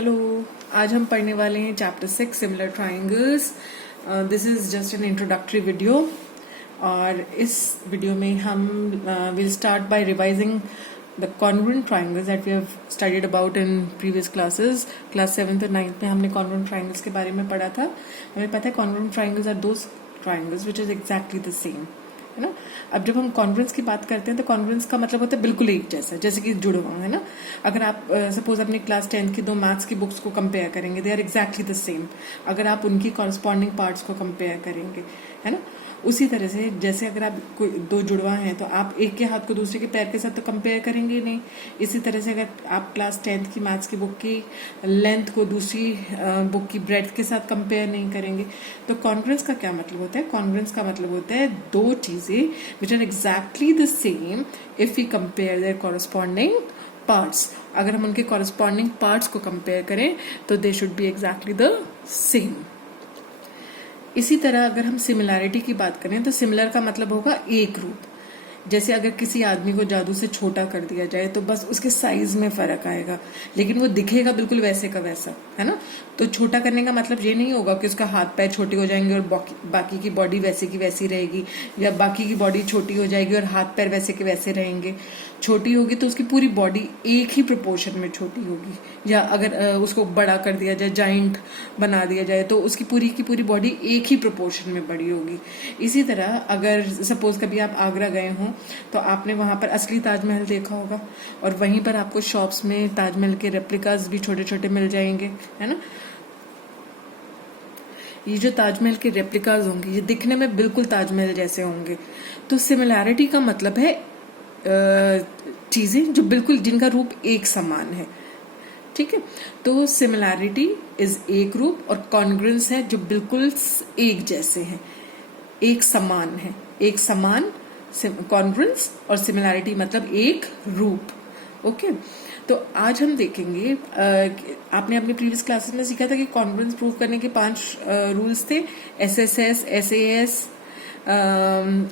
Hello. आज हम पढ़ने वाले हैं chapter 6 similar triangles. This is just an introductory video और इस वीडियो में हम will start by revising the congruent triangles that we have studied about in previous classes. Class 7th और 9th में हमने कॉन्ग्रुएंट ट्राइंगल्स के बारे में पढ़ा था। हमें पता है congruent triangles are those triangles which is exactly the same, है ना। अब जब हम कॉन्ग्रुएंस की बात करते हैं तो कॉन्ग्रुएंस का मतलब होता है बिल्कुल एक जैसा, जैसे कि जुड़वा, है ना। अगर आप सपोज अपनी क्लास 10 की दो मैथ्स की बुक्स को कंपेयर करेंगे, they are exactly the same. अगर आप उनकी कॉरस्पॉन्डिंग पार्ट्स को कंपेयर करेंगे, है ना, उसी तरह से जैसे अगर आप कोई दो जुड़वा हैं तो आप एक के हाथ को दूसरे के पैर के साथ तो कंपेयर करेंगे नहीं। इसी तरह से अगर आप क्लास 10th की मैथ्स की बुक की लेंथ को दूसरी बुक की ब्रेड्थ के साथ कंपेयर नहीं करेंगे। तो कॉन्ग्रुएंस का क्या मतलब होता है? कॉन्ग्रुएंस का मतलब होता है दो चीजें which are exactly the same if we compare their corresponding parts. अगर हम उनके कॉरस्पॉन्डिंग पार्ट्स को कंपेयर करें तो they should be exactly the same. इसी तरह अगर हम सिमिलैरिटी की बात करें तो सिमिलर का मतलब होगा एक रूप। जैसे अगर किसी आदमी को जादू से छोटा कर दिया जाए तो बस उसके साइज में फर्क आएगा, लेकिन वो दिखेगा बिल्कुल वैसे का वैसा, है ना। तो छोटा करने का मतलब ये नहीं होगा कि उसका हाथ पैर छोटे हो जाएंगे और बाकी की बॉडी वैसे की वैसी रहेगी, या बाकी की बॉडी छोटी हो जाएगी और हाथ पैर वैसे के वैसे रहेंगे। छोटी होगी तो उसकी पूरी बॉडी एक ही प्रोपोर्शन में छोटी होगी, या अगर उसको बड़ा कर दिया जाए, जाइंट बना दिया जाए, तो उसकी पूरी की पूरी बॉडी एक ही प्रोपोर्शन में बड़ी होगी। इसी तरह अगर सपोज कभी आप आगरा गए हों तो आपने वहां पर असली ताजमहल देखा होगा और वहीं पर आपको शॉप्स में ताजमहल के रेप्लिकास भी छोटे छोटे मिल जाएंगे, है ना। ये जो ताजमहल के रेप्लिकास होंगे ये दिखने में बिल्कुल ताजमहल जैसे होंगे। तो सिमिलैरिटी का मतलब है चीजें जो बिल्कुल जिनका रूप एक समान है, ठीक है। तो सिमिलैरिटी इज एक रूप और कॉन्ग्रुएंस है जो बिल्कुल एक जैसे हैं, एक समान है। एक समान कॉन्ग्रुएंस और सिमिलैरिटी मतलब एक रूप। ओके, तो आज हम देखेंगे आपने अपनी प्रीवियस क्लासेस में सीखा था कि कॉन्ग्रुएंस प्रूव करने के 5 रूल्स थे, SSS, SAS,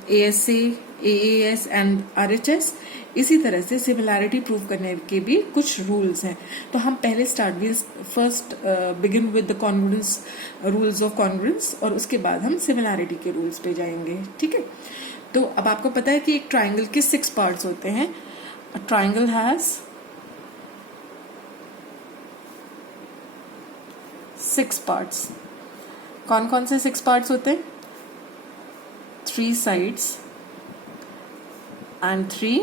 ASA, AAS and RHS। इसी तरह से सिमिलैरिटी प्रूव करने के भी कुछ रूल्स हैं। तो हम पहले first begin with the congruence rules of congruence और उसके बाद हम सिमिलैरिटी के रूल्स पे जाएंगे, ठीक है। तो अब आपको पता है कि एक ट्राइंगल के 6 पार्ट्स होते हैं। A triangle has 6 parts. कौन कौन से 6 पार्ट्स होते हैं? 3 साइड्स एंड 3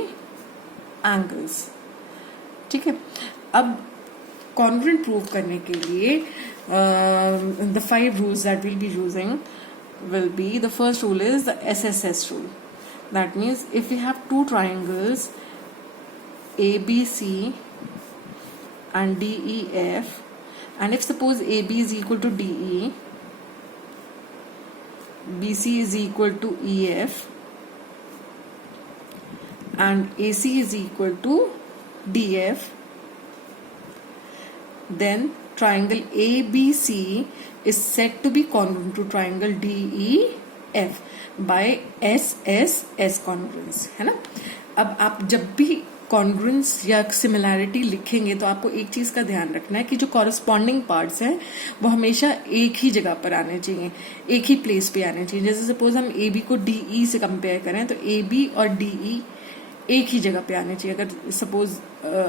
एंगल्स, ठीक है। अब कॉन्ग्रुएंट प्रूव करने के लिए the 5 rules that will be using will be, the first rule is the SSS rule. That means if we have two triangles ABC and DEF, and if suppose AB is equal to DE, BC is equal to EF and AC is equal to DF, then triangle ABC is said to be congruent to triangle DEF by SSS congruence, है ना। अब आप जब भी congruence या similarity लिखेंगे तो आपको एक चीज का ध्यान रखना है कि जो कॉरस्पॉन्डिंग पार्ट्स हैं वो हमेशा एक ही जगह पर आने चाहिए, एक ही प्लेस पे आने चाहिए। जैसे सपोज हम AB को DE से कंपेयर करें तो AB और DE एक ही जगह पे आने चाहिए। अगर सपोज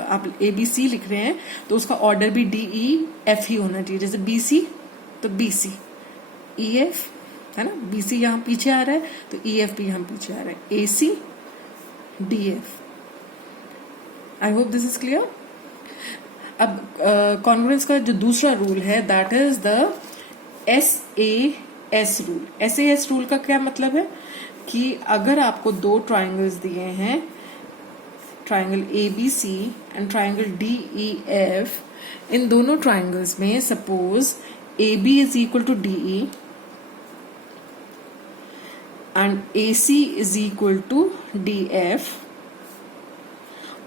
आप ABC लिख रहे हैं तो उसका ऑर्डर भी DEF ही होना चाहिए। जैसे BC तो BC, EF, है ना, BC यहाँ पीछे आ रहा है तो EF भी यहाँ पीछे आ रहा है, AC, DF। I hope this is clear. अब कॉन्ग्रुएंस का जो दूसरा रूल है that is the SAS rule. SAS rule का क्या मतलब है कि अगर आपको दो ट्राइंगल्स दिए हैं, triangle ABC and triangle DEF, इन दोनों ट्राइंगल्स में suppose AB is equal to DE and AC is equal to DF,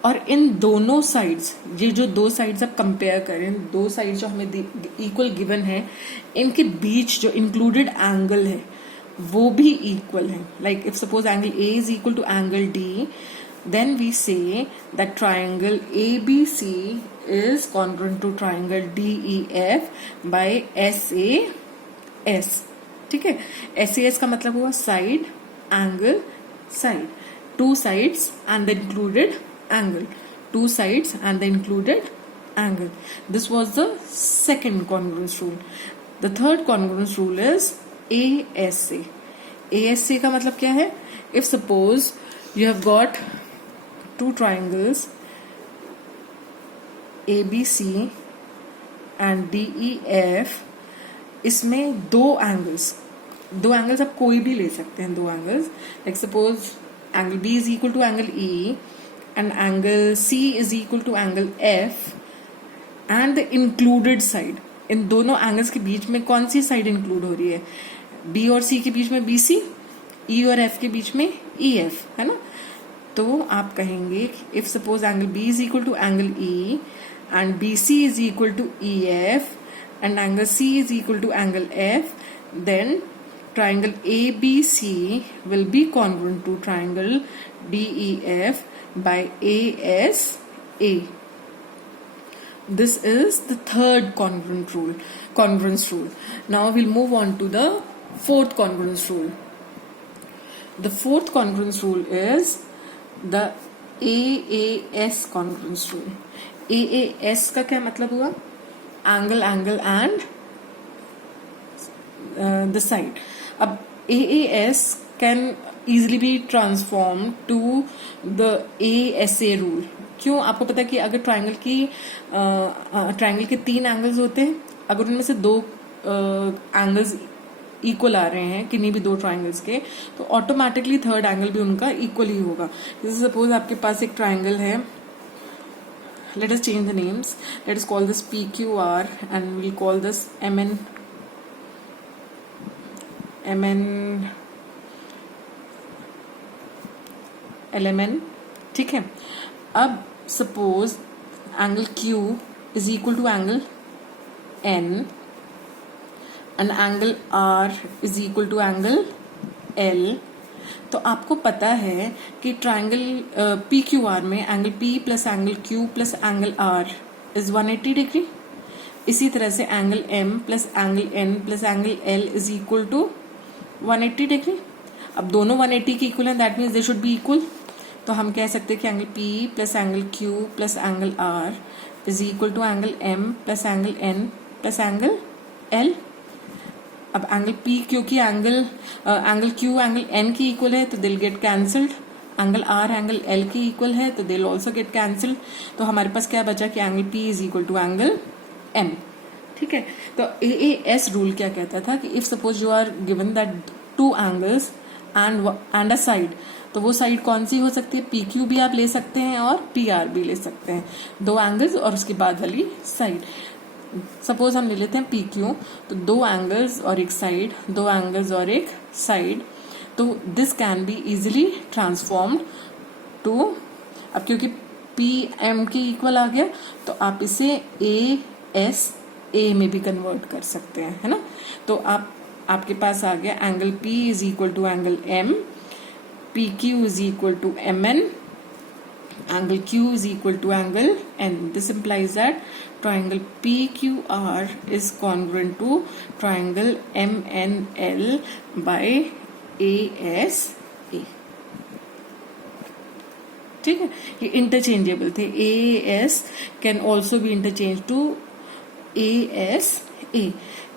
और इन दोनों साइड्स, ये जो दो साइड्स आप कंपेयर करें, दो साइड्स जो हमें इक्वल गिवन है, इनके बीच जो इंक्लूडेड एंगल है वो भी इक्वल है। Like if suppose angle A is equal to angle D then we say that triangle ABC is congruent to triangle DEF by SAS. ठीक है, SAS का मतलब हुआ side, angle, side, two sides and the included angle, two sides and the included angle. This was the second congruence rule. The third congruence rule is ASA. ASA का मतलब क्या है? If suppose you have got two triangles ABC and DEF, इसमें दो angles आप कोई भी ले सकते हैं, दो angles, like suppose angle B is equal to angle E and angle C is equal to angle F and the included side. इन दोनों एंगल्स के बीच में कौन सी साइड इंक्लूड हो रही है? B और C के बीच में BC, E और F के बीच में EF, है ना. तो आप कहेंगे if suppose angle B is equal to angle E and BC is equal to EF and angle C is equal to angle F, then triangle ABC will be congruent to triangle DEF by ASA. This is the third congruence rule. Now we'll move on to the fourth congruence rule. The fourth congruence rule is the AAS congruence rule. AAS का क्या मतलब हुआ? Angle and the side. अब AAS can easily be transformed to the ASA rule. क्यों? आपको पता है कि अगर ट्राइंगल के तीन एंगल्स होते हैं, अगर उनमें से दो एंगल्स इक्वल आ रहे हैं किन्हीं भी दो ट्राइंगल्स के, तो ऑटोमेटिकली थर्ड एंगल भी उनका इक्वल ही होगा. जैसे सपोज आपके पास एक ट्राइंगल है, let us change the names. Let us call this PQR and we'll call this MN LMN. ठीक है. अब suppose angle Q is equal to angle N and angle R is equal to angle L. तो आपको पता है कि triangle PQR में angle P plus angle Q plus angle R is 180 degree. इसी तरह से angle M plus angle N plus angle L is equal to 180 degree. अब दोनों 180 के इक्वल हैं, that means they should be equal. तो हम कह सकते हैं कि angle P plus angle Q plus angle R is equal to angle M plus angle N plus angle L. अब एंगल P क्योंकि एंगल Q एंगल N की equal है तो they'll get cancelled, angle R angle L की equal है तो दिल also get cancelled. तो हमारे पास क्या बचा कि angle P is equal to angle M. ठीक है. तो AAS रूल क्या कहता था कि if suppose you are given that two angles and a side, तो वो साइड कौन सी हो सकती है? PQ भी आप ले सकते हैं और PR भी ले सकते हैं, दो एंगल्स और उसके बाद वाली साइड. सपोज हम ले लेते हैं PQ, तो दो एंगल्स और एक साइड, दो एंगल्स और एक साइड. तो this can be easily transformed to, अब क्योंकि PM के इक्वल आ गया तो आप इसे ASA में भी कन्वर्ट कर सकते हैं, है ना. तो आपके पास आ गया angle P is equal to angle M, PQ is equal to MN, angle Q is equal to angle N. This implies that triangle PQR is congruent to triangle MNL by ASA. ठीक है, ये interchangeable थे. AAS can also be interchange to ASA.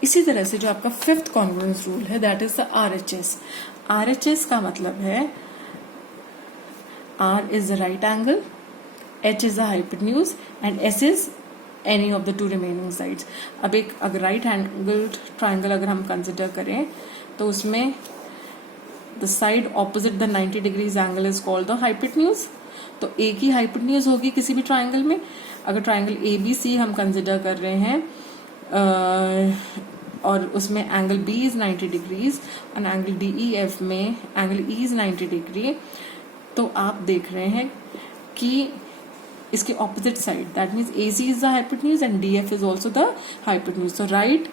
इसी तरह से जो आपका fifth congruence rule है that is the RHS. RHS का मतलब है R is the right angle, H is the hypotenuse and S is any of the two remaining sides. अब एक अगर राइट एंगल्ड ट्राइंगल अगर हम कंसिडर करें तो उसमें the side opposite the 90 degrees angle is called the hypotenuse. तो एक ही hypotenuse होगी किसी भी ट्राइंगल में. अगर ट्राइंगल ABC हम कंसिडर कर रहे हैं और उसमें एंगल B is 90 degrees और एंगल DEF में एंगल E is 90 degree, तो आप देख रहे हैं कि इसके opposite side that means AC is the hypotenuse and DF is also the hypotenuse. तो राइट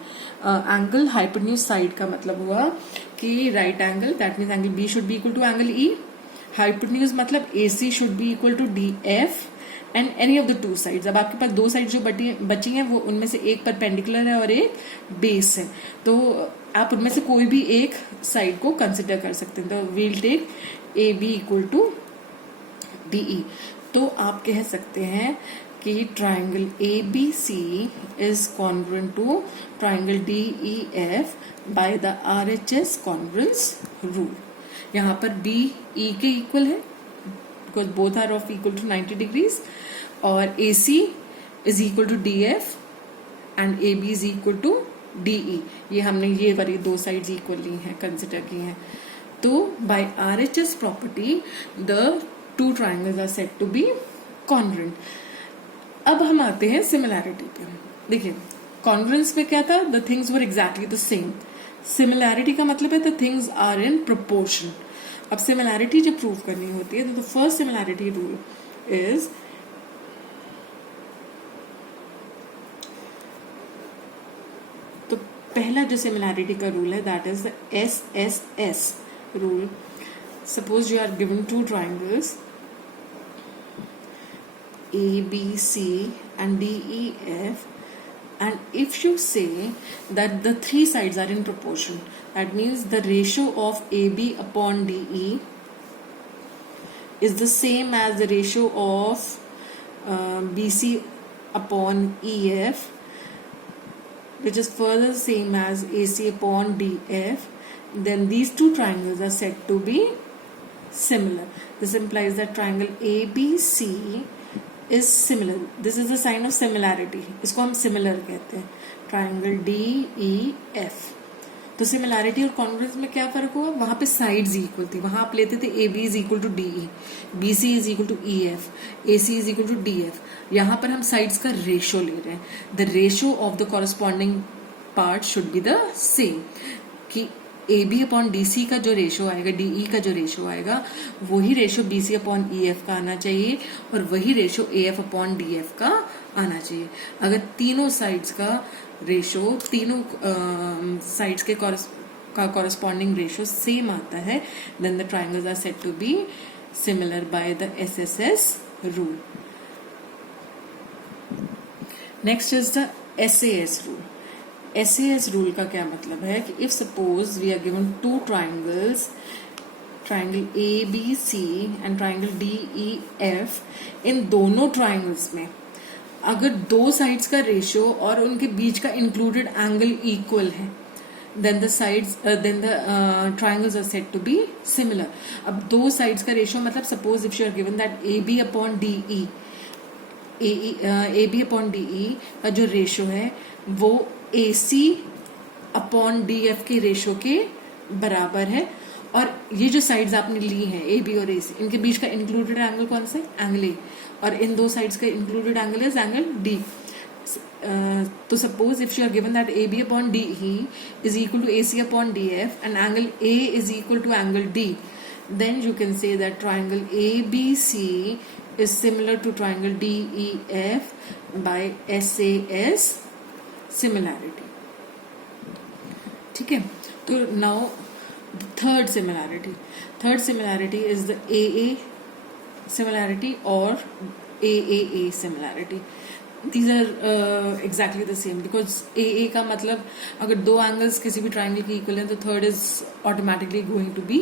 एंगल हाइपोटेन्यूज साइड का मतलब हुआ कि right angle that means angle B should be equal to angle E hypotenuse मतलब AC should be equal to DF and any of the two sides. अब आपके पास दो side जो बची हैं वो उनमें से एक परपेंडिकुलर है और एक बेस है, तो आप उनमें से कोई भी एक साइड को कंसिडर कर सकते हैं। तो we'll take AB equal to DE। तो आप कह सकते हैं कि triangle ABC is congruent to triangle DEF by the RHS congruence rule. यहाँ पर B E के इक्वल है because both are of equal to 90 degrees, और AC is equal to DF and AB is equal to DE। ये हमने ये वाली दो साइड्स इक्वल ली हैं, कंसिडर की हैं। तो by RHS property the two triangles are said to be congruent. अब हम आते हैं सिमिलैरिटी पे। देखिए कॉन्ग्रुएंस में क्या था, the things were exactly the same. Similarity का मतलब है the things are in proportion. अब सिमिलैरिटी जब प्रूव करनी होती है तो the first similarity rule is तो पहला जो सिमिलैरिटी का रूल है that is the SSS rule. Suppose you are given two triangles ABC and DEF, and if you say that the three sides are in proportion, that means the ratio of AB upon DE is the same as the ratio of BC upon EF, which is further same as AC upon DF, then these two triangles are said to be similar. This implies that triangle ABC is similar. This is the sign of similarity. इसको हम similar कहते हैं, triangle DEF। तो similarity और congruence में क्या फर्क हुआ, वहां पे साइड्स इक्वल थी। वहां आप लेते थे AB is equal to DE, BC is equal to EF, AC is equal to DF। यहाँ पर हम साइड्स का रेशियो ले रहे हैं। The ratio of the corresponding part should be the same, कि AB अपॉन DC का जो रेशियो आएगा, DE का जो रेशियो आएगा, वही रेशियो BC अपॉन EF का आना चाहिए और वही रेशियो AF अपॉन DF का आना चाहिए। अगर तीनों साइड्स का रेशियो, तीनों साइड्स के कॉरस्पॉन्डिंग रेशियो सेम आता है, then the triangles are said to be similar by the SSS rule. Next is the SAS rule. SAS rule का क्या मतलब है कि if suppose we are given two triangles, triangle ABC and triangle DEF, इन दोनों triangles में अगर दो साइड्स का रेशियो और उनके बीच का इंक्लूडेड एंगल इक्वल है, then the triangles are said to be similar. अब दो साइड्स का रेशियो मतलब suppose if you are given that AB upon DE, AB upon DE का जो रेशियो है वो AC अपॉन DF के रेशियो के बराबर है, और ये जो साइड्स आपने ली हैं AB और AC, इनके बीच का इंक्लूडेड एंगल कौन सा है, एंगल A, और इन दो साइड्स का included angle is angle D। तो suppose if you are given that AB upon DE is equal to AC upon DF and angle A is equal to angle D, then you can say that triangle ABC is similar to triangle DEF by SAS similarity. ठीक है, तो now third similarity is the AA similarity or AAA similarity. These are exactly the same because AA का मतलब अगर दो angles किसी भी triangle की इक्वल हैं तो third is automatically going to be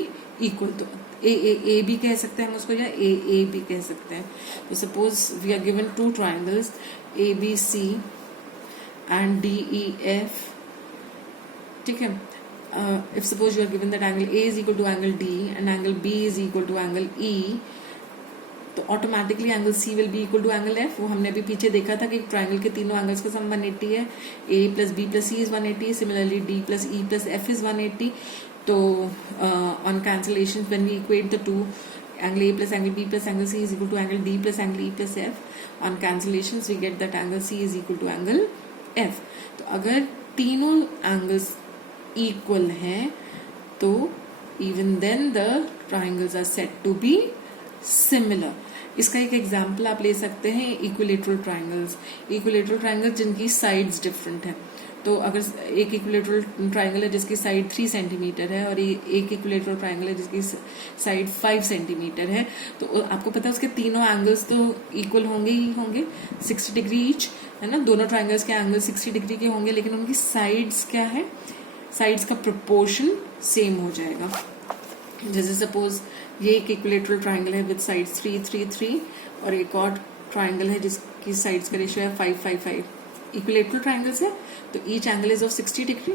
equal. तो AA भी कह सकते हैं हम उसको, या AA भी कह सकते हैं। तो suppose we are given two triangles ABC and DEF, ठीक है। If suppose you are given that angle A is equal to angle D and angle B is equal to angle E, तो automatically angle C will be equal to angle F। वो हमने अभी पीछे देखा था कि ट्राइंगल के तीनों एंगल्स का सम 180 है, A plus B plus C is 180, similarly D plus E plus F is 180। तो on cancellation when we equate the two, angle A plus angle B plus angle C is equal to angle D plus angle E plus F, on cancellation we get that angle C is equal to angle F। तो अगर तीनों angles equal हैं तो even then the triangles are said to be similar. इसका एक example आप ले सकते हैं इक्विलेटरल ट्राइंगल्स जिनकी साइड्स डिफरेंट हैं। तो अगर एक इक्विलेटरल ट्राइंगल है जिसकी साइड 3 सेंटीमीटर है और एक इक्विलेटरल ट्राइंगल है जिसकी साइड 5 सेंटीमीटर है, तो आपको पता है उसके तीनों एंगल्स तो इक्वल होंगे ही होंगे, 60 डिग्री ईच, है ना। दोनों ट्राइंगल्स के एंगल 60 डिग्री के होंगे, लेकिन उनकी साइड्स क्या है, साइड्स का प्रोपोर्शन सेम हो जाएगा। जैसे सपोज ये एक इक्विलेटरल ट्राइंगल है विद साइड्स 3 3 3 और एक और ट्राइंगल है जिसकी साइड्स का रेशियो है 5 5 5। इक्विलेटरल ट्राइंगल्स है तो each angle is of 60 degree.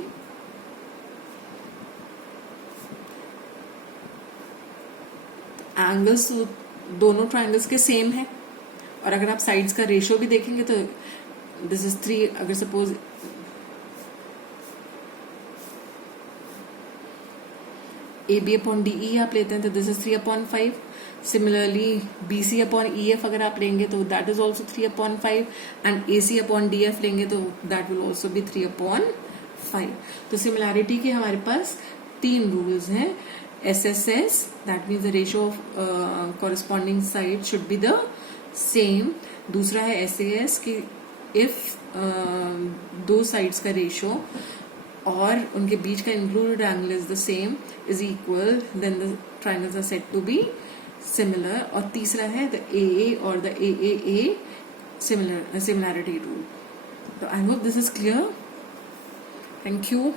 Angles दोनों ट्राइंगल्स के सेम है, और अगर आप साइड्स का रेशियो भी देखेंगे तो दिस इज 3, अगर सपोज AB अपॉन DE आप लेते हैं तो this is 3/5। Similarly BC upon EF अगर आप लेंगे तो that is also 3/5, and AC upon DF लेंगे तो दैट विल ऑल्सो बी 3/5। तो सिमिलैरिटी के हमारे पास 3 रूल्स हैं। SSS, that means the ratio of corresponding side should be the same. दूसरा है SAS कि इफ दो साइड्स का रेशियो और उनके बीच का included angle is the same, is equal, then the triangles are said to be similar. और तीसरा है द AA और द AAA सिमिलैरिटी रूल। तो I hope this is clear. Thank you.